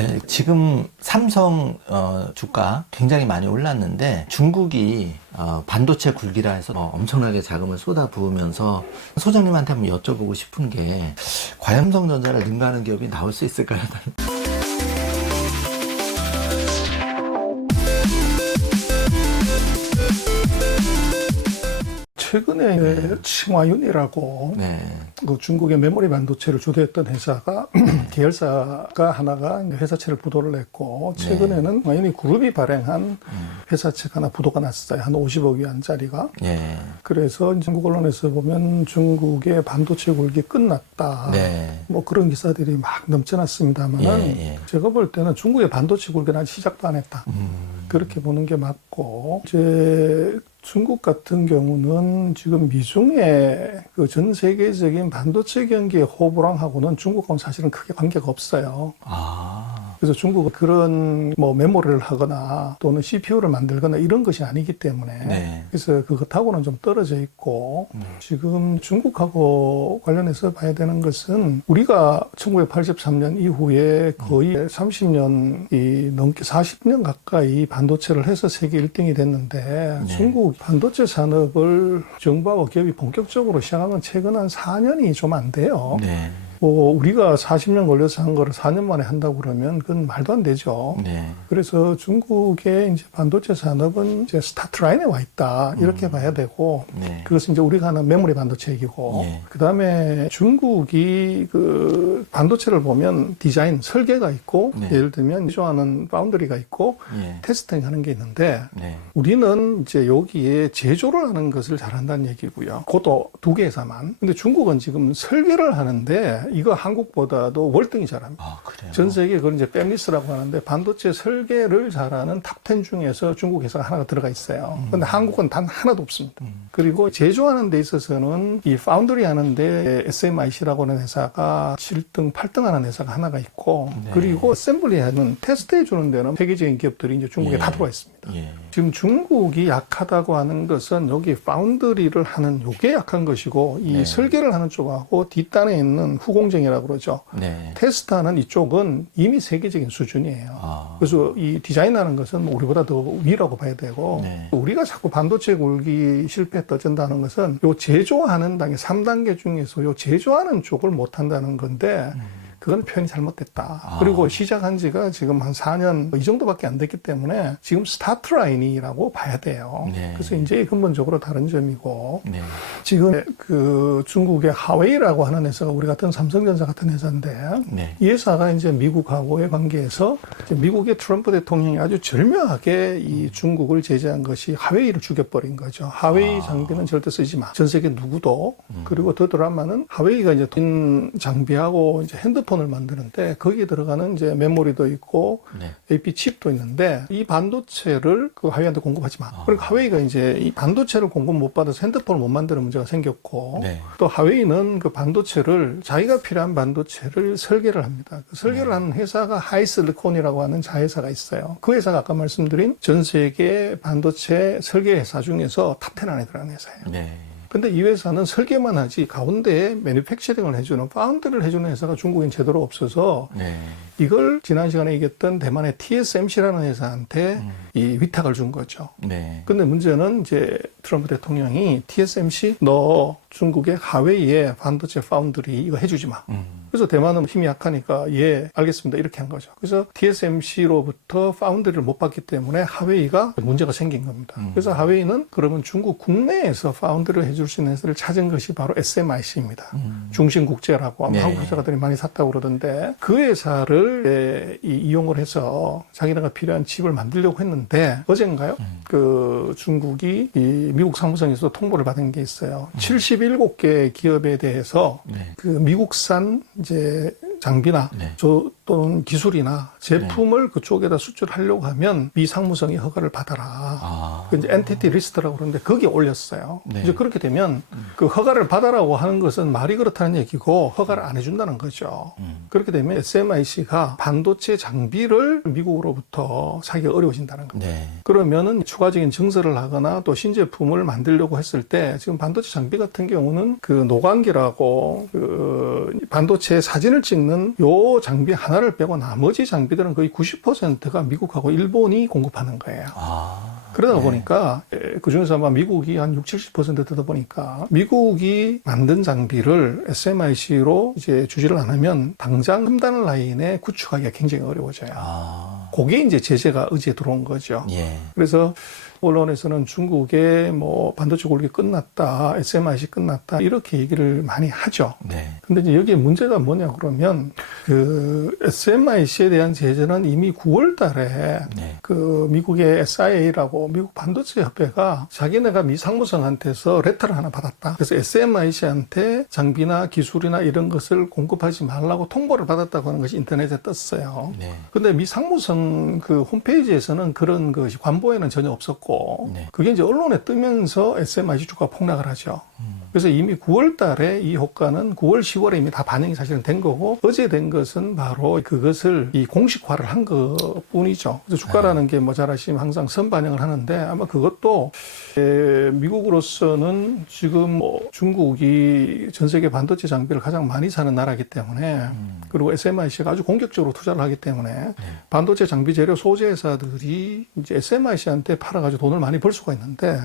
네, 지금 삼성 주가 굉장히 많이 올랐는데 중국이 반도체 굴기라 해서 엄청나게 자금을 쏟아부으면서 소장님한테 한번 여쭤보고 싶은 게 과연 삼성전자를 능가하는 기업이 나올 수 있을까요? 최근에 칭화윤이라고 네. 그 중국의 메모리 반도체를 주도했던 회사가 계열사가 하나가 회사채를 부도를 냈고 최근에는 칭화윤이 그룹이 발행한 회사채가 하나 부도가 났어요. 한 50억 위안짜리가. 네. 그래서 중국 언론에서 보면 중국의 반도체 굴기 끝났다. 네. 뭐 그런 기사들이 막 넘쳐났습니다만은 제가 볼 때는 중국의 반도체 굴기는 아직 시작도 안 했다. 그렇게 보는 게 맞고 이제 중국 같은 경우는 지금 미중의 그 전 세계적인 반도체 경기의 호불호하고는 중국하고는 사실은 크게 관계가 없어요. 그래서 중국은 그런 뭐 메모리를 하거나 또는 CPU를 만들거나 이런 것이 아니기 때문에 그래서 그것하고는 좀 떨어져 있고 지금 중국하고 관련해서 봐야 되는 것은 우리가 1983년 이후에 거의 30년이 넘게 40년 가까이 반도체를 해서 세계 1등이 됐는데 중국 반도체 산업을 정부하고 기업이 본격적으로 시작한 건 최근 한 4년이 좀 안 돼요. 뭐 우리가 40년 걸려서 한 거를 4년 만에 한다고 그러면 그건 말도 안 되죠. 그래서 중국의 이제 반도체 산업은 이제 스타트 라인에 와 있다 이렇게 봐야 되고 그것은 이제 우리가 하는 메모리 반도체 얘기고 그다음에 중국이 그 반도체를 보면 디자인 설계가 있고 예를 들면 제조하는 파운드리가 있고 테스팅 하는 게 있는데 우리는 이제 여기에 제조를 하는 것을 잘한다는 얘기고요. 그것도 두 개 회사만. 근데 중국은 지금 설계를 하는데 이거 한국보다도 월등히 잘합니다. 그래요? 전 세계 그걸 이제 뺨리스라고 하는데 반도체 설계를 잘하는 탑 10 중에서 중국 회사가 하나가 들어가 있어요. 근데 한국은 단 하나도 없습니다. 그리고 제조하는 데 있어서는 이 파운드리 하는데 SMIC라고 하는 회사가 7등, 8등 하는 회사가 하나가 있고 그리고 어셈블리 하는 테스트 해주는 데는 세계적인 기업들이 이제 중국에 다 들어와 있습니다. 지금 중국이 약하다고 하는 것은 여기 파운드리를 하는 요게 약한 것이고 이 설계를 하는 쪽하고 뒷단에 있는 후공정이라고 그러죠. 테스트하는 이쪽은 이미 세계적인 수준이에요. 그래서 이 디자인하는 것은 우리보다 더 위라고 봐야 되고 우리가 자꾸 반도체 굴기 실패 떠진다는 것은 요 제조하는 단계 3단계 중에서 요 제조하는 쪽을 못한다는 건데 그건 표현이 잘못됐다. 그리고 시작한 지가 지금 한 4년 이 정도밖에 안 됐기 때문에 지금 스타트 라인이라고 봐야 돼요. 그래서 이제 근본적으로 다른 점이고 지금 그 중국의 하웨이라고 하는 회사가 우리 같은 삼성전자 같은 회사인데 이 회사가 이제 미국하고의 관계에서 이제 미국의 트럼프 대통령이 아주 절묘하게 이 중국을 제재한 것이 하웨이를 죽여버린 거죠. 하웨이 장비는 절대 쓰지 마. 전 세계 누구도. 그리고 더 드라마는 하웨이가 이제 돈 장비하고 이제 핸드폰을 만드는데 거기에 들어가는 이제 메모리도 있고 AP 칩도 있는데 이 반도체를 그 하웨이한테 공급하지 마. 그러니까 하웨이가 이제 이 반도체를 공급 못 받아서 핸드폰을 못 만드는 문제가 생겼고 또 하웨이는 그 반도체를 자기가 필요한 반도체를 설계를 합니다. 그 설계를 하는 회사가 하이실리콘이라고 하는 자회사가 있어요. 그 회사가 아까 말씀드린 전 세계 반도체 설계 회사 중에서 탑 10 안에 들어가는 회사예요. 근데 이 회사는 설계만 하지 가운데에 매니팩처링을 해주는 파운드를 해주는 회사가 중국엔 제대로 없어서 이걸 지난 시간에 얘기했던 대만의 TSMC라는 회사한테 이 위탁을 준 거죠. 근데 문제는 이제 트럼프 대통령이 TSMC 너 중국의 하웨이에 반도체 파운드리 이거 해주지 마. 그래서 대만은 힘이 약하니까 예 알겠습니다 이렇게 한 거죠. 그래서 TSMC로부터 파운드리를 못 받기 때문에 하웨이가 문제가 생긴 겁니다. 그래서 하웨이는 그러면 중국 국내에서 파운드리를 해줄 수 있는 회사를 찾은 것이 바로 SMIC입니다. 중신국제라고 한국 회사들이 많이 샀다고 그러던데 그 회사를 이용을 해서 자기네가 필요한 칩을 만들려고 했는데 어젠가요? 그 중국이 이 미국 사무성에서 통보를 받은 게 있어요. 77개 기업에 대해서 그 미국산 이제 장비나 또는 기술이나 제품을 그쪽에다 수출하려고 하면 미 상무성이 허가를 받아라. 그 이제 엔티티 리스트라고 그러는데 거기에 올렸어요. 이제 그렇게 되면 그 허가를 받아라고 하는 것은 말이 그렇다는 얘기고 허가를 안 해준다는 거죠. 그렇게 되면 SMIC가 반도체 장비를 미국으로부터 사기가 어려워진다는 겁니다. 그러면은 추가적인 증설을 하거나 또 신제품을 만들려고 했을 때 지금 반도체 장비 같은 경우는 그 노광기라고 그 반도체 사진을 찍는 요 장비 하나를 두사를 빼고 나머지 장비들은 거의 90%가 미국하고 일본이 공급하는 거예요. 그러다 보니까 그중에서 아마 미국이 한 60, 70% 되다 보니까 미국이 만든 장비를 SMIC로 이제 주지를 안 하면 당장 첨단 라인에 구축하기가 굉장히 어려워져요. 그게 이제 제재가 의지에 들어온 거죠. 예. 그래서 언론에서는 중국의 뭐 반도체 굴기 끝났다, SMIC 끝났다 이렇게 얘기를 많이 하죠. 네. 근데 이제 여기에 문제가 뭐냐 그러면 그 SMIC에 대한 제재는 이미 9월 달에 네. 그 미국의 SIA라고 미국 반도체 협회가 자기네가 미 상무성한테서 레터를 하나 받았다. 그래서 SMIC한테 장비나 기술이나 이런 것을 공급하지 말라고 통보를 받았다고 하는 것이 인터넷에 떴어요. 네. 근데 미 상무성 그 홈페이지에서는 그런 것이 관보에는 전혀 없었고 네. 그게 이제 언론에 뜨면서 SMIC 주가가 폭락을 하죠. 그래서 이미 9월 달에 이 효과는 9월, 10월에 이미 다 반영이 사실은 된 거고 어제 된 것은 바로 그것을 이 공식화를 한 것뿐이죠. 그래서 주가라는 게 뭐 잘 아시면 항상 선반영을 하는데 아마 그것도 미국으로서는 지금 뭐 중국이 전 세계 반도체 장비를 가장 많이 사는 나라이기 때문에 그리고 SMIC가 아주 공격적으로 투자를 하기 때문에 반도체 장비 재료 소재 회사들이 이제 SMIC한테 팔아가지고 돈을 많이 벌 수가 있는데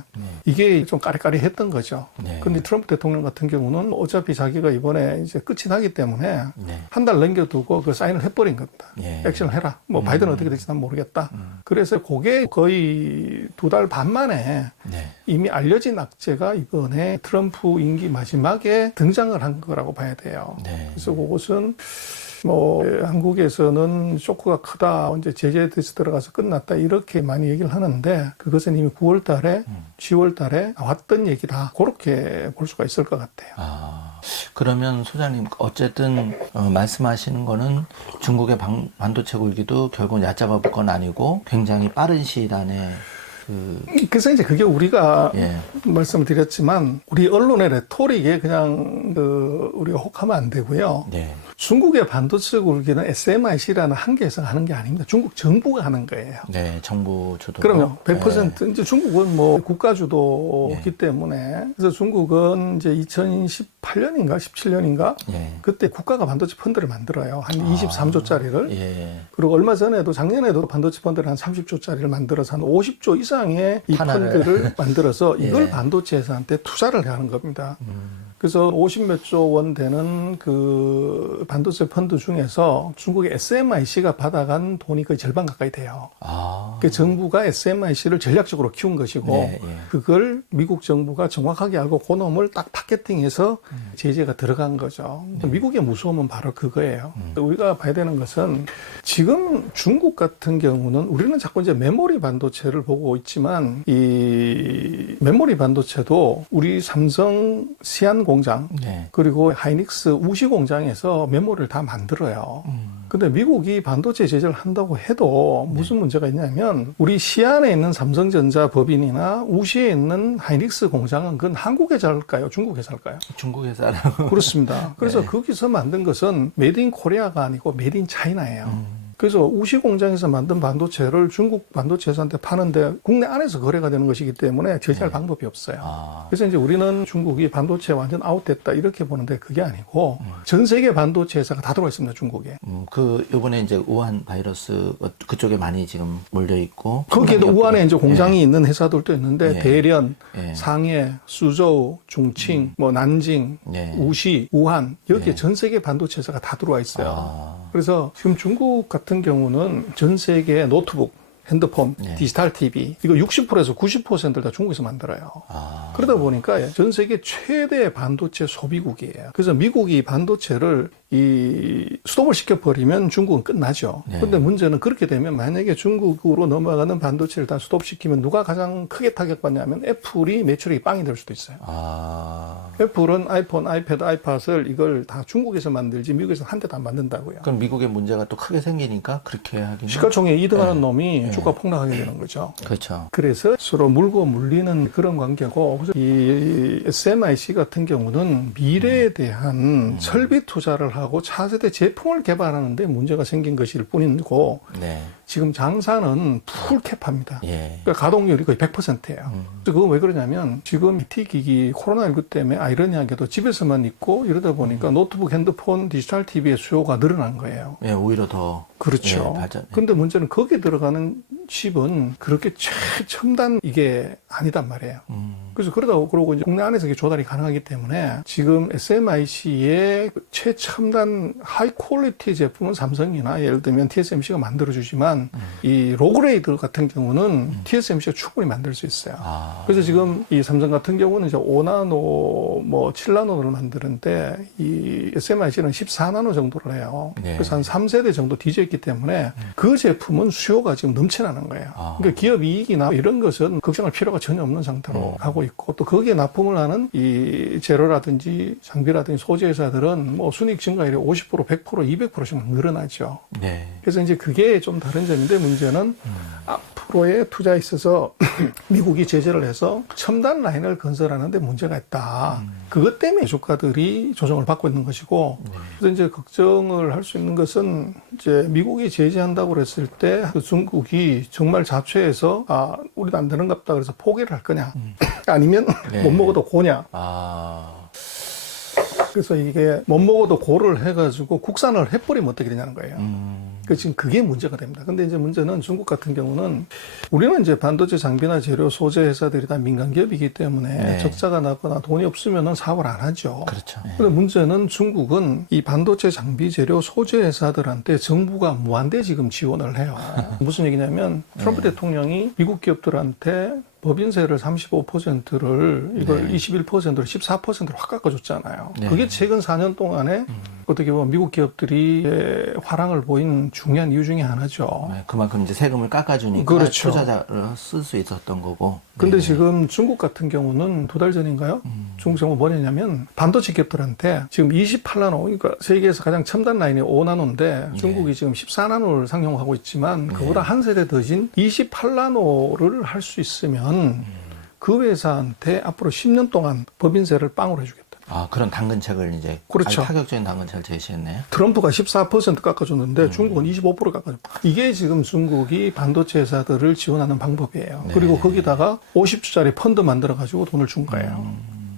이게 좀 까리까리했던 거죠. 네. 근데 트럼프 대통령 같은 경우는 어차피 자기가 이번에 이제 끝이 나기 때문에 네. 한 달 넘겨두고 그 사인을 해버린 겁니다. 예. 액션을 해라. 뭐 바이든은 어떻게 될지 난 모르겠다. 그래서 그게 거의 2달 반 만에 네. 이미 알려진 악재가 이번에 트럼프 임기 마지막에 등장을 한 거라고 봐야 돼요. 네. 그래서 그것은 뭐 한국에서는 쇼크가 크다, 이제 제재에 들어가서 끝났다 이렇게 많이 얘기를 하는데 그것은 이미 9월 달에 10월 달에 나왔던 얘기다. 그렇게 볼 수가 있을 것 같아요. 그러면 소장님 어쨌든 말씀하시는 거는 중국의 반도체 굴기도 결국 얕잡아 볼 건 아니고 굉장히 빠른 시일 안에 그래서 이제 그게 우리가 예. 말씀을 드렸지만 우리 언론의 레토릭에 그냥 우리가 혹하면 안 되고요. 네. 중국의 반도체 굴기는 SMIC라는 한계에서 하는 게 아닙니다. 중국 정부가 하는 거예요. 네, 정부 주도. 그럼요. 100% 이제 중국은 뭐 국가주도이기 예. 때문에 그래서 중국은 이제 2018년인가 17년인가 예. 그때 국가가 반도체 펀드를 만들어요. 한 23조짜리를. 예. 그리고 얼마 전에도 작년에도 반도체 펀드를 한 30조짜리를 만들어서 한 50조 이상의 이 하나를. 펀드를 만들어서 이걸 예. 반도체 회사한테 투자를 하는 겁니다. 그래서 50몇 조 원 되는 그 반도체 펀드 중에서 중국의 SMIC가 받아간 돈이 거의 절반 가까이 돼요. 그 정부가 SMIC를 전략적으로 키운 것이고 네, 예. 그걸 미국 정부가 정확하게 알고 그놈을 딱 타겟팅해서 제재가 들어간 거죠. 미국의 무서움은 바로 그거예요. 우리가 봐야 되는 것은 지금 중국 같은 경우는 우리는 자꾸 이제 메모리 반도체를 보고 있지만 이 메모리 반도체도 우리 삼성 시안 공장 네. 그리고 하이닉스 우시 공장에서 메모리를 다 만들어요. 근데 미국이 반도체 제재를 한다고 해도 무슨 문제가 있냐면 우리 시안에 있는 삼성전자 법인이나 우시에 있는 하이닉스 공장은 그건 한국 회사일까요? 중국 회사일까요? 중국 회사라고. 그렇습니다. 그래서 네. 거기서 만든 것은 메이드 인 코리아가 아니고 메이드 인 차이나예요. 그래서 우시 공장에서 만든 반도체를 중국 반도체 회사한테 파는데 국내 안에서 거래가 되는 것이기 때문에 제재할 방법이 없어요. 그래서 이제 우리는 중국이 반도체 완전 아웃됐다 이렇게 보는데 그게 아니고 전 세계 반도체 회사가 다 들어와 있습니다, 중국에. 요번에 이제 우한 바이러스 그쪽에 많이 지금 몰려 있고. 거기에도 우한에 이제 공장이 있는 회사들도 있는데 예. 대련, 예. 상해, 수저우, 중칭, 뭐 난징, 예. 우시, 우한 여기에 예. 전 세계 반도체 회사가 다 들어와 있어요. 그래서 지금 중국 같은 경우는 전 세계 노트북, 핸드폰, 네. 디지털 TV 이거 60%에서 90%를 다 중국에서 만들어요. 그러다 보니까 전 세계 최대 반도체 소비국이에요. 그래서 미국이 반도체를 이 스톱을 시켜버리면 중국은 끝나죠. 네. 근데 문제는 그렇게 되면 만약에 중국으로 넘어가는 반도체를 다 스톱시키면 누가 가장 크게 타격받냐면 애플이 매출이 빵이 될 수도 있어요. 애플은 아이폰, 아이패드, 아이팟을 이걸 다 중국에서 만들지 미국에서 한 대도 안 만든다고요. 그럼 미국의 문제가 또 크게 생기니까 그렇게 하긴. 시가총액 2등하는 네. 놈이 주가 폭락하게 되는 거죠. 그렇죠. 그래서 서로 물고 물리는 그런 관계고, 그래서 이 SMIC 같은 경우는 미래에 대한 설비 투자를 하고 차세대 제품을 개발하는데 문제가 생긴 것일 뿐이고, 네. 지금 장사는 풀캡합니다. 예. 그러니까 가동률이 거의 100%예요. 그건 왜 그러냐면 지금 IT 기기 코로나19 때문에 아이러니하게도 집에서만 있고 이러다 보니까 노트북, 핸드폰, 디지털 TV의 수요가 늘어난 거예요. 예, 오히려 더. 그렇죠. 예, 발전. 근데 문제는 거기에 들어가는 칩은 그렇게 최첨단 이게 아니단 말이에요. 그래서 그러고 이제 국내 안에서 이게 조달이 가능하기 때문에 지금 SMIC의 최첨단 하이 퀄리티 제품은 삼성이나 예를 들면 TSMC가 만들어주지만 이 로그레이드 같은 경우는 TSMC가 충분히 만들 수 있어요. 그래서 지금 이 삼성 같은 경우는 이제 5나노, 뭐 7나노를 만드는데 이 SMIC는 14나노 정도를 해요. 네. 그래서 한 3세대 정도 뒤져있기 때문에 그 제품은 수요가 지금 넘쳐나는 거예요. 그러니까 기업 이익이나 이런 것은 걱정할 필요가 전혀 없는 상태로 가고 있고 또 거기에 납품을 하는 이 재료라든지 장비라든지 소재 회사들은 뭐 순이익 증가율이 50%, 100%, 200%씩 늘어나죠. 네. 그래서 이제 그게 좀 다른 점인데 문제는 앞으로의 투자에 있어서 미국이 제재를 해서 첨단 라인을 건설하는데 문제가 있다. 그것 때문에 주가들이 조정을 받고 있는 것이고 그래서 이제 걱정을 할 수 있는 것은 이제 미국이 제재한다고 그랬을 때 그 중국이 정말 자초해서 우리도 안 되는갑다 그래서 포기를 할 거냐 아니면 네. 못 먹어도 고냐. 그래서 이게 못 먹어도 고를 해가지고 국산을 해버리면 어떻게 되냐는 거예요. 그 지금 그게 문제가 됩니다. 근데 이제 문제는 중국 같은 경우는 우리는 이제 반도체 장비나 재료 소재 회사들이 다 민간 기업이기 때문에 네. 적자가 나거나 돈이 없으면은 사업을 안 하죠. 그렇죠. 네. 근데 문제는 중국은 이 반도체 장비 재료 소재 회사들한테 정부가 무한대 지금 지원을 해요. 무슨 얘기냐면 트럼프 대통령이 미국 기업들한테 법인세를 35%를 이걸 네. 21%로 14%로 확 깎아줬잖아요. 네. 그게 최근 4년 동안에 어떻게 보면 미국 기업들이 화랑을 보인 중요한 이유 중에 하나죠. 네, 그만큼 이제 세금을 깎아주니까 그렇죠. 투자자를 쓸 수 있었던 거고. 근데 네. 지금 중국 같은 경우는 2달 전인가요? 중국 정부 뭐냐면 반도체 기업들한테 지금 28나노, 그러니까 세계에서 가장 첨단 라인이 5나노인데 중국이 지금 14나노를 상용하고 있지만 그보다 한 세대 더진 28나노를 할 수 있으면 그 회사한테 앞으로 10년 동안 법인세를 빵으로 해주겠다. 그런 당근책을 이제 그렇죠. 아주 타격적인 당근책을 제시했네요. 트럼프가 14% 깎아줬는데 중국은 25% 깎아줬고 이게 지금 중국이 반도체 회사들을 지원하는 방법이에요. 네. 그리고 거기다가 50주짜리 펀드 만들어가지고 돈을 준 거예요.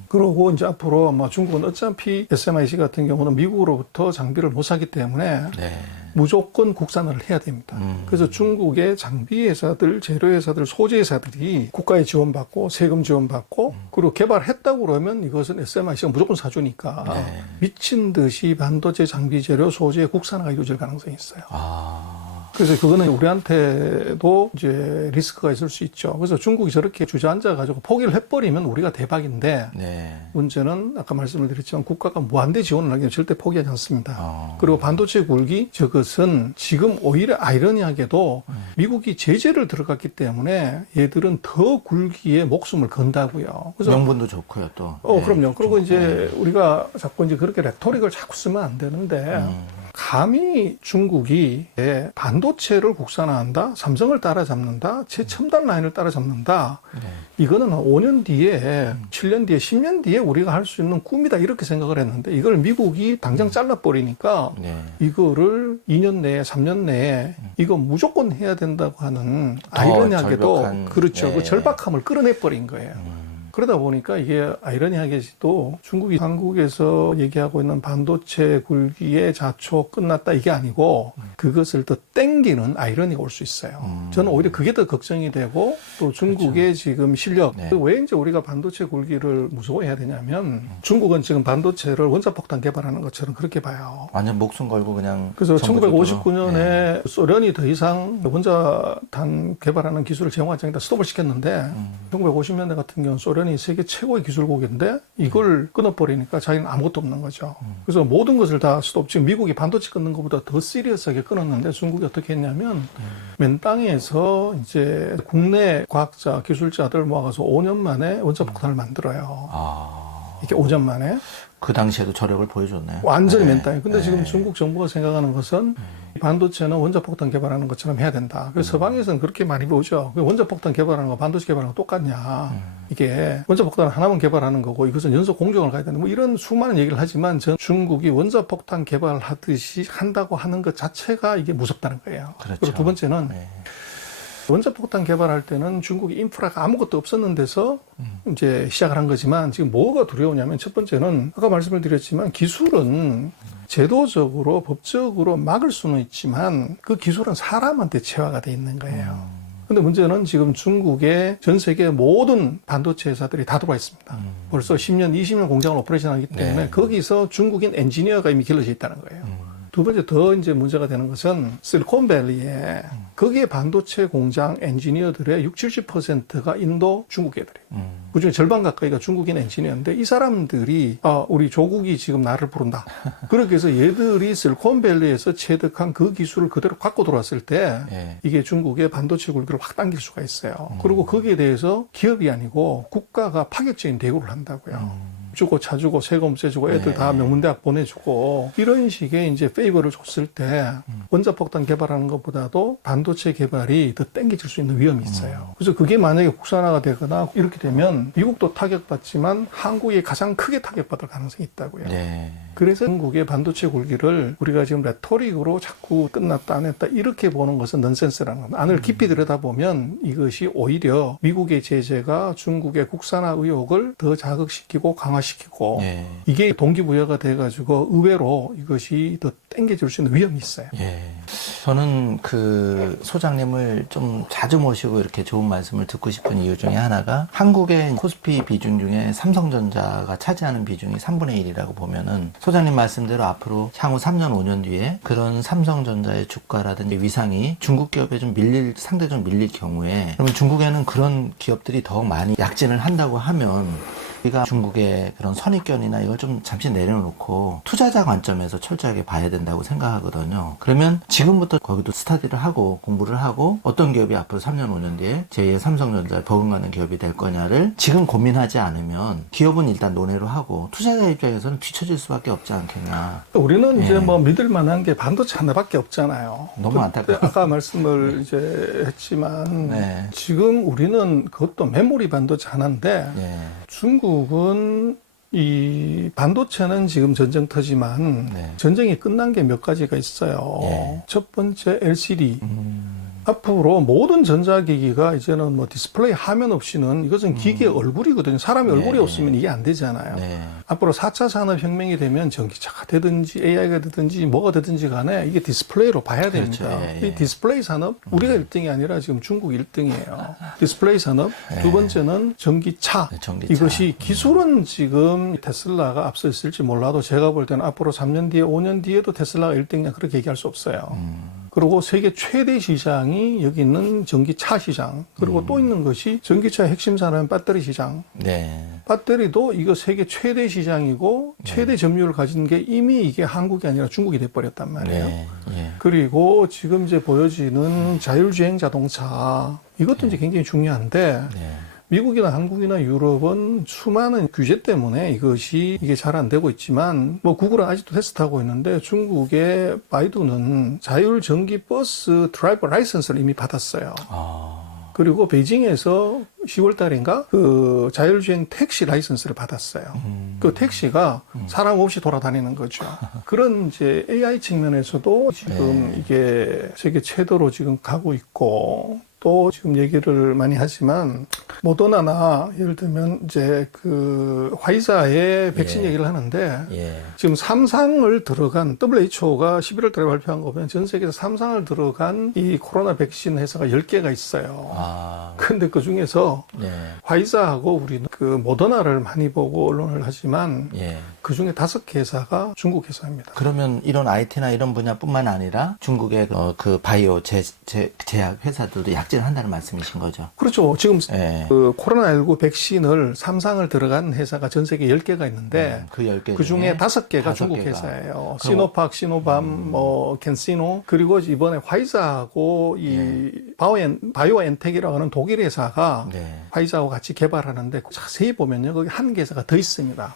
그러고 이제 앞으로 아마 중국은 어차피 SMIC 같은 경우는 미국으로부터 장비를 못 사기 때문에 네. 무조건 국산화를 해야 됩니다. 그래서 중국의 장비 회사들, 재료 회사들, 소재 회사들이 국가의 지원받고 세금 지원받고 그리고 개발했다고 그러면 이것은 SMIC가 무조건 사주니까 네. 미친 듯이 반도체 장비 재료 소재 국산화가 이루어질 가능성이 있어요. 그래서 그거는 우리한테도 이제 리스크가 있을 수 있죠. 그래서 중국이 저렇게 주저앉아가지고 포기를 해버리면 우리가 대박인데 네. 문제는 아까 말씀을 드렸지만 국가가 무한대 지원을 하기는 절대 포기하지 않습니다. 그리고 반도체 굴기 저것은 지금 오히려 아이러니하게도 미국이 제재를 들어갔기 때문에 얘들은 더 굴기에 목숨을 건다고요. 그래서 명분도 좋고요 또. 그럼요. 그리고 이제 우리가 자꾸 이제 그렇게 레토릭을 자꾸 쓰면 안 되는데 감히 중국이 반도체를 국산화한다, 삼성을 따라잡는다, 최첨단 라인을 따라잡는다. 이거는 한 5년 뒤에, 7년 뒤에, 10년 뒤에 우리가 할 수 있는 꿈이다 이렇게 생각을 했는데 이걸 미국이 당장 잘라버리니까 네. 이거를 2년 내에, 3년 내에 이거 무조건 해야 된다고 하는 아이러니하게도 절벽한, 그렇죠. 네. 그 절박함을 끌어내버린 거예요. 그러다 보니까 이게 아이러니하게도 중국이 한국에서 얘기하고 있는 반도체 굴기의 자초 끝났다 이게 아니고 그것을 더 땡기는 아이러니가 올 수 있어요. 저는 오히려 그게 더 걱정이 되고 또 중국의 그렇죠. 지금 실력 네. 왜 이제 우리가 반도체 굴기를 무서워해야 되냐면 중국은 지금 반도체를 원자폭탄 개발하는 것처럼 그렇게 봐요. 완전 목숨 걸고 그냥. 그래서 정부적으로. 1959년에 소련이 더 이상 원자탄 개발하는 기술을 제공하지 않겠다 스톱을 시켰는데 1950년대 같은 경우는 소련이 세계 최고의 기술국인데 이걸 끊어버리니까 자기는 아무것도 없는 거죠. 그래서 모든 것을 다 스톱. 지금 미국이 반도체 끊는 것보다 더 시리어스하게 끊었는데 중국이 어떻게 했냐면 맨 땅에서 이제 국내 과학자, 기술자들 모아가서 5년 만에 원자폭탄을 만들어요. 이렇게 오전 만에. 그 당시에도 저력을 보여줬나요? 완전히 네. 맨땅에. 근데 지금 중국 정부가 생각하는 것은 반도체는 원자폭탄 개발하는 것처럼 해야 된다. 그래서 서방에서는 그렇게 많이 보죠. 원자폭탄 개발하는 거 반도체 개발하는 거 똑같냐. 이게 원자폭탄 하나만 개발하는 거고 이것은 연속 공정을 가야 된다. 뭐 이런 수많은 얘기를 하지만 전 중국이 원자폭탄 개발하듯이 한다고 하는 것 자체가 이게 무섭다는 거예요. 그렇죠. 그리고 두 번째는 네. 원자폭탄 개발할 때는 중국이 인프라가 아무것도 없었는 데서 이제 시작을 한 거지만 지금 뭐가 두려우냐면 첫 번째는 아까 말씀을 드렸지만 기술은 제도적으로 법적으로 막을 수는 있지만 그 기술은 사람한테 체화가 돼 있는 거예요. 근데 문제는 지금 중국의 전 세계 모든 반도체 회사들이 다 들어와 있습니다. 벌써 10년, 20년 공장을 오퍼레이션하기 때문에 네. 거기서 중국인 엔지니어가 이미 길러져 있다는 거예요. 두 번째 더 이제 문제가 되는 것은 실리콘밸리에 거기에 반도체 공장 엔지니어들의 60, 70%가 인도 중국 애들이에요. 그중에 절반 가까이가 중국인 엔지니어인데 이 사람들이 우리 조국이 지금 나를 부른다. 그렇게 해서 얘들이 실리콘밸리에서 체득한 그 기술을 그대로 갖고 들어왔을 때 예. 이게 중국의 반도체 굴기를 확 당길 수가 있어요. 그리고 거기에 대해서 기업이 아니고 국가가 파격적인 대우를 한다고요. 주고 차주고 세금 세주고 애들 다 명문대학 보내주고 이런 식의 이제 페이버를 줬을 때 원자폭탄 개발하는 것보다도 반도체 개발이 더 땡겨질 수 있는 위험이 있어요. 그래서 그게 만약에 국산화가 되거나 이렇게 되면 미국도 타격받지만 한국이 가장 크게 타격받을 가능성이 있다고요. 네. 그래서 한국의 반도체 굴기를 우리가 지금 레토릭으로 자꾸 끝났다 안 했다 이렇게 보는 것은 넌센스라는 겁니다. 안을 깊이 들여다보면 이것이 오히려 미국의 제재가 중국의 국산화 의혹을 더 자극시키고 강화시키고 예. 이게 동기부여가 돼가지고 의외로 이것이 더 땡겨질 수 있는 위험이 있어요. 예. 저는 그 소장님을 좀 자주 모시고 이렇게 좋은 말씀을 듣고 싶은 이유 중에 하나가 한국의 코스피 비중 중에 삼성전자가 차지하는 비중이 3분의 1이라고 보면은 소장님 말씀대로 앞으로 향후 3년, 5년 뒤에 그런 삼성전자의 주가라든지 위상이 중국 기업에 좀 상대적으로 밀릴 경우에 그러면 중국에는 그런 기업들이 더욱 많이 약진을 한다고 하면 우리가 중국의 그런 선입견이나 이걸 좀 잠시 내려놓고 투자자 관점에서 철저하게 봐야 된다고 생각하거든요. 그러면 지금부터 거기도 스터디를 하고 공부를 하고 어떤 기업이 앞으로 3년, 5년 뒤에 제2의 삼성전자에 버금가는 기업이 될 거냐를 지금 고민하지 않으면 기업은 일단 논의로 하고 투자자 입장에서는 뒤처질 수밖에 없지 않겠냐. 우리는 이제 뭐 믿을 만한 게 반도체 하나밖에 없잖아요. 너무 안타까워요. 아까 말씀을 이제 했지만 네. 지금 우리는 그것도 메모리 반도체 하나인데 예. 중국은 이 반도체는 지금 전쟁터지만 네. 전쟁이 끝난 게 몇 가지가 있어요. 예. 첫 번째 LCD. 앞으로 모든 전자기기가 이제는 뭐 디스플레이 화면 없이는 이것은 기계의 얼굴이거든요. 사람의 네. 얼굴이 없으면 이게 안 되잖아요. 네. 앞으로 4차 산업혁명이 되면 전기차가 되든지 AI가 되든지 뭐가 되든지 간에 이게 디스플레이로 봐야 그렇죠. 됩니다. 예, 예. 이 디스플레이 산업 우리가 1등이 아니라 지금 중국 1등이에요. 디스플레이 산업. 두 번째는 전기차. 네, 전기차. 이것이 기술은 지금 테슬라가 앞서 있을지 몰라도 제가 볼 때는 앞으로 3년 뒤에 5년 뒤에도 테슬라가 1등이냐 그렇게 얘기할 수 없어요. 그리고 세계 최대 시장이 여기 있는 전기차 시장. 그리고 또 있는 것이 전기차의 핵심 산업은 배터리 시장. 네. 배터리도 이거 세계 최대 시장이고 최대 점유율을 가진 게 이미 이게 한국이 아니라 중국이 돼버렸단 말이에요. 네. 예. 그리고 지금 이제 보여지는 자율주행 자동차 이것도 이제 굉장히 중요한데 네. 미국이나 한국이나 유럽은 수많은 규제 때문에 이게 잘 안 되고 있지만 뭐 구글은 아직도 테스트하고 있는데 중국의 바이두는 자율 전기 버스 드라이버 라이선스를 이미 받았어요. 그리고 베이징에서 10월 달인가 그 자율주행 택시 라이선스를 받았어요. 그 택시가 사람 없이 돌아다니는 거죠. 그런 이제 AI 측면에서도 지금 이게 세계 최대로 지금 가고 있고 또 지금 얘기를 많이 하지만 모더나나 예를 들면 이제 그 화이자의 백신 얘기를 하는데 예. 지금 3상을 들어간 WHO가 11월 달에 발표한 거 보면 전 세계에서 3상을 들어간 이 코로나 백신 회사가 10개가 있어요. 근데 그 중에서 네. 화이자하고 우리는 그 모더나를 많이 보고 언론을 하지만 예. 그 중에 5개 회사가 중국 회사입니다. 그러면 이런 IT나 이런 분야뿐만 아니라 중국의 그 바이오 제약 회사들도 약진한다는 말씀이신 거죠? 그렇죠. 지금 예. 그 코로나19 백신을 3상을 들어간 회사가 전 세계 10개가 있는데 그 10개 그 중에 5개가 다섯 중국 개가. 회사예요. 그럼- 시노팍, 시노밤, 뭐 켄시노 그리고 이번에 화이자하고 이 바이오엔텍이라고 하는 독일 회사가 네. 화이자와 같이 개발하는데 자세히 보면요. 거기 한 개사가 더 있습니다.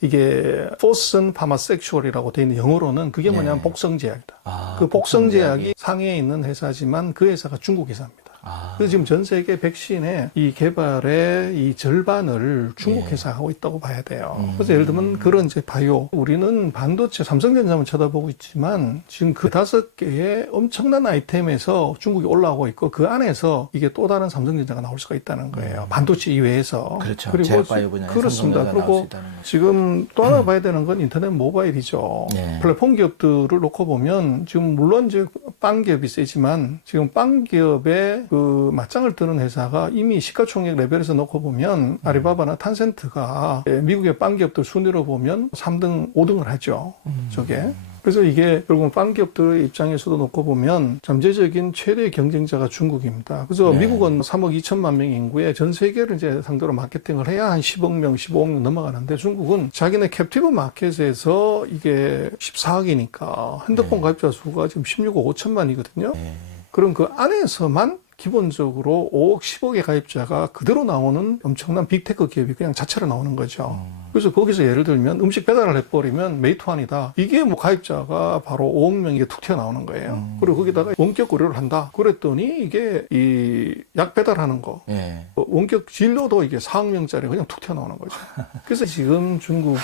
이게 포슨 파마섹슈얼이라고 되어 있는 영어로는 그게 뭐냐면 네. 복성제약이다. 아, 그 복성제약이 상해에 있는 회사지만 그 회사가 중국 회사입니다. 아. 그래서 지금 전 세계 백신의 이 개발의 이 절반을 중국 예. 회사가 하고 있다고 봐야 돼요. 그래서 예를 들면 그런 이제 바이오, 우리는 반도체, 삼성전자만 쳐다보고 있지만 지금 그 5개의 엄청난 아이템에서 중국이 올라오고 있고 그 안에서 이게 또 다른 삼성전자가 나올 수가 있다는 거예요. 반도체 이외에서. 그렇죠. 그리고 제약바이오 분야에 그렇습니다. 삼성전자가 나올 수 그리고 있다는 거죠. 지금 또 하나 봐야 되는 건 인터넷 모바일이죠. 예. 플랫폼 기업들을 놓고 보면 지금 물론 이제 빵 기업이 세지만 지금 빵 기업의 그 맞짱을 뜨는 회사가 이미 시가총액 레벨에서 놓고 보면 아리바바나 탄센트가 미국의 빵 기업들 순위로 보면 3등, 5등을 하죠. 저게. 그래서 이게 결국은 빵 기업들의 입장에서도 놓고 보면 잠재적인 최대 경쟁자가 중국입니다. 그래서 네. 미국은 3억 2천만 명 인구에 전 세계를 이제 상대로 마케팅을 해야 한 10억 명, 15억 명 넘어가는데 중국은 자기네 캡티브 마켓에서 이게 14억이니까 핸드폰 가입자 수가 지금 16억 5천만이거든요. 예. 그럼 그 안에서만 기본적으로 5억, 10억의 가입자가 그대로 나오는 엄청난 빅테크 기업이 그냥 자체로 나오는 거죠. 그래서 거기서 예를 들면 음식 배달을 해버리면 메이투안이다. 이게 뭐 가입자가 바로 5억 명이 툭 튀어나오는 거예요. 그리고 거기다가 원격 의료를 한다. 그랬더니 이게 이 약 배달하는 거. 예. 원격 진료도 이게 4억 명짜리 그냥 툭 튀어나오는 거죠. 그래서 지금 중국이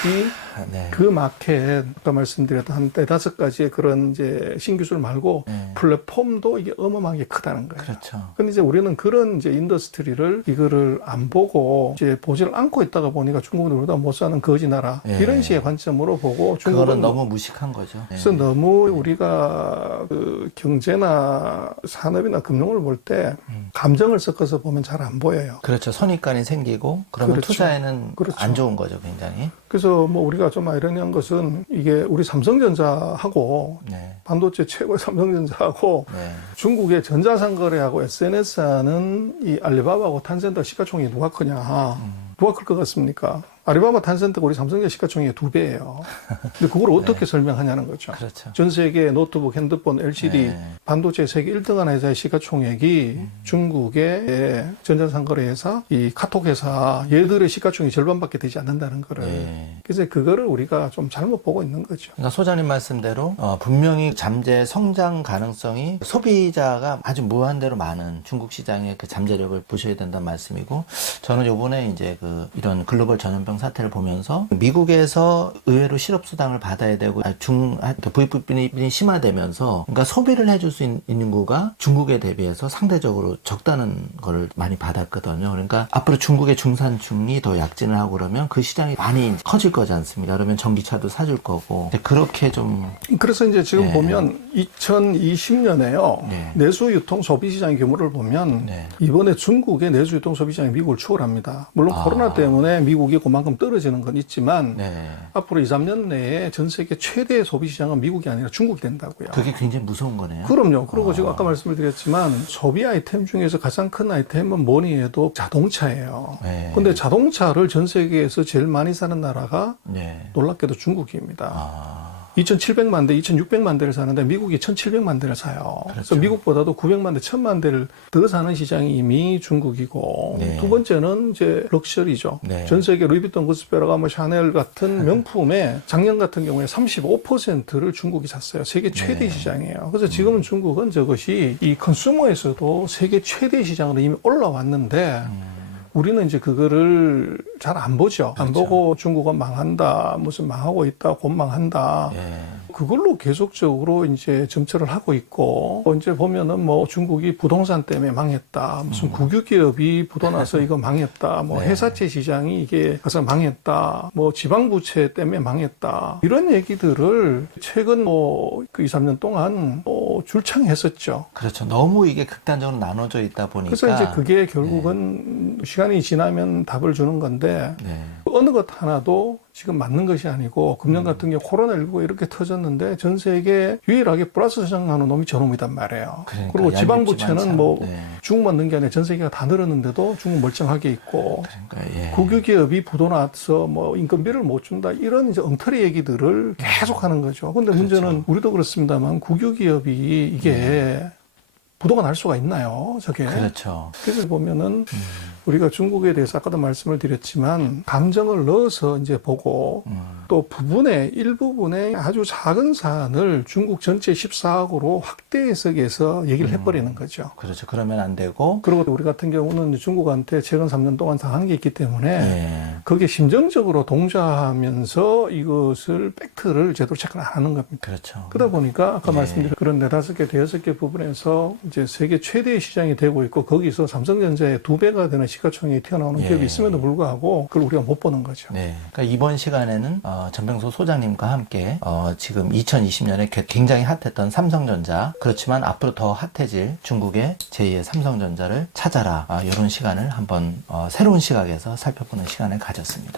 네. 그 마켓, 아까 말씀드렸던 한 4-5가지의 그런 이제 신기술 말고 네. 플랫폼도 이게 어마어마하게 크다는 거예요. 그렇죠. 근데 이제 우리는 그런 이제 인더스트리를 이거를 안 보고 이제 보지를 않고 있다가 보니까 중국은 우리보다 못 사는 거지 나라. 예. 이런 식의 관점으로 보고 그거는 중국은 너무 무식한 거죠. 예. 그래서 너무 우리가 그 경제나 산업이나 금융을 볼 때 감정을 섞어서 보면 잘 안 보여요. 그렇죠. 선입관이 생기고 그러면 그렇죠. 투자에는 그렇죠. 안 좋은 거죠, 굉장히. 그래서 뭐 우리가 좀 아이러니한 것은 이게 우리 삼성전자하고 네. 반도체 최고의 삼성전자하고 네. 중국의 전자상거래하고 SNS 하는 이 알리바바하고 탄센트 시가총액이 누가 크냐. 누가 클 것 같습니까? 아리바바 탄센트가 우리 삼성전자 시가총액의 2배예요. 근데 그걸 어떻게 설명하냐는 거죠. 그렇죠. 전 세계 노트북, 핸드폰, LCD, 네. 반도체 세계 1등한 회사의 시가총액이 중국의 전자상거래 회사, 이 카톡 회사, 얘들의 시가총액이 절반밖에 되지 않는다는 거를. 네. 그래서 그거를 우리가 좀 잘못 보고 있는 거죠. 그러니까 소장님 말씀대로 분명히 잠재 성장 가능성이 소비자가 아주 무한대로 많은 중국 시장의 그 잠재력을 보셔야 된다는 말씀이고, 저는 요번에 이제 그 이런 글로벌 전염병 사태를 보면서 미국에서 의외로 실업수당을 받아야 되고 부익부빈이 심화되면서 그러니까 소비를 해줄 수 있는 인구가 중국에 대비해서 상대적으로 적다는 걸 많이 받았거든요. 그러니까 앞으로 중국의 중산층이 더 약진을 하고 그러면 그 시장이 많이 커질 거지 않습니까? 그러면 전기차도 사줄 거고 그렇게 좀. 그래서 이제 지금 네. 보면 2020년에요. 네. 내수 유통 소비 시장의 규모를 보면 네. 이번에 중국의 내수 유통 소비 시장이 미국을 추월합니다. 물론 코로나 때문에 미국이 그만큼 떨어지는 건 있지만 네. 앞으로 2, 3년 내에 전 세계 최대의 소비 시장은 미국이 아니라 중국이 된다고요. 그게 굉장히 무서운 거네요. 그럼요. 그리고 지금 아까 말씀을 드렸지만 소비 아이템 중에서 가장 큰 아이템은 뭐니 해도 자동차예요. 네. 근데 자동차를 전 세계에서 제일 많이 사는 나라가 네. 놀랍게도 중국입니다. 아. 2,700만 대, 2,600만 대를 사는데 미국이 1,700만 대를 사요. 그렇죠. 그래서 미국보다도 900만 대, 1,000만 대를 더 사는 시장이 이미 중국이고 네. 두 번째는 이제 럭셔리죠. 네. 전 세계 루이비통, 구스페라가 뭐 샤넬 같은 명품의 작년 같은 경우에 35%를 중국이 샀어요. 세계 최대 네. 시장이에요. 그래서 지금은 중국은 저것이 이 컨슈머에서도 세계 최대 시장으로 이미 올라왔는데 우리는 이제 그거를 잘 안 보죠. 안 그렇죠. 보고 중국은 망한다, 무슨 망하고 있다, 곧 망한다. 예. 그걸로 계속적으로 이제 점철을 하고 있고, 이제 보면은 뭐 중국이 부동산 때문에 망했다, 무슨 국유기업이 부도나서 이거 망했다, 뭐 네. 회사채 시장이 이게 가서 망했다, 뭐 지방부채 때문에 망했다. 이런 얘기들을 최근 뭐 그 2, 3년 동안 줄창했었죠. 그렇죠. 너무 이게 극단적으로 나눠져 있다 보니까. 그래서 이제 그게 결국은 시간이 지나면 답을 주는 건데, 네. 어느 것 하나도 지금 맞는 것이 아니고 금년 같은 경우 코로나19가 이렇게 터졌는데 전 세계 유일하게 플러스 성장하는 놈이 저놈이단 말이에요. 그러니까 그리고 지방부채는 얄밉지만 뭐 참, 네. 중국만 넣은 게 아니라 전 세계가 다 늘었는데도 중국 멀쩡하게 있고 그러니까 예. 국유기업이 부도나서 뭐 인건비를 못 준다 이런 이제 엉터리 얘기들을 계속 하는 거죠. 근데 그렇죠. 문제는 우리도 그렇습니다만 국유기업이 이게 부도가 날 수가 있나요? 저게. 그렇죠. 그래서 보면은 우리가 중국에 대해서 아까도 말씀을 드렸지만 감정을 넣어서 이제 보고 또 부분의 일부분의 아주 작은 사안을 중국 전체 14억으로 확대 해석해서 얘기를 해버리는 거죠. 그렇죠. 그러면 안 되고. 그리고 우리 같은 경우는 중국한테 최근 3년 동안 당한 게 있기 때문에 예. 그게 심정적으로 동조하면서 이것을 팩트를 제대로 체크를 안 하는 겁니다. 그렇죠. 그러다 보니까 아까 예. 말씀드린 그런 4-5개, 5개 부분에서 이제 세계 최대의 시장이 되고 있고 거기서 삼성전자의 2배가 되는 시가총액이 튀어나오는 예. 기업이 있음에도 불구하고 그걸 우리가 못 보는 거죠. 네. 그러니까 이번 시간에는 전병수 소장님과 함께 지금 2020년에 굉장히 핫했던 삼성전자, 그렇지만 앞으로 더 핫해질 중국의 제2의 삼성전자를 찾아라, 이런 시간을 한번 새로운 시각에서 살펴보는 시간을 가졌습니다.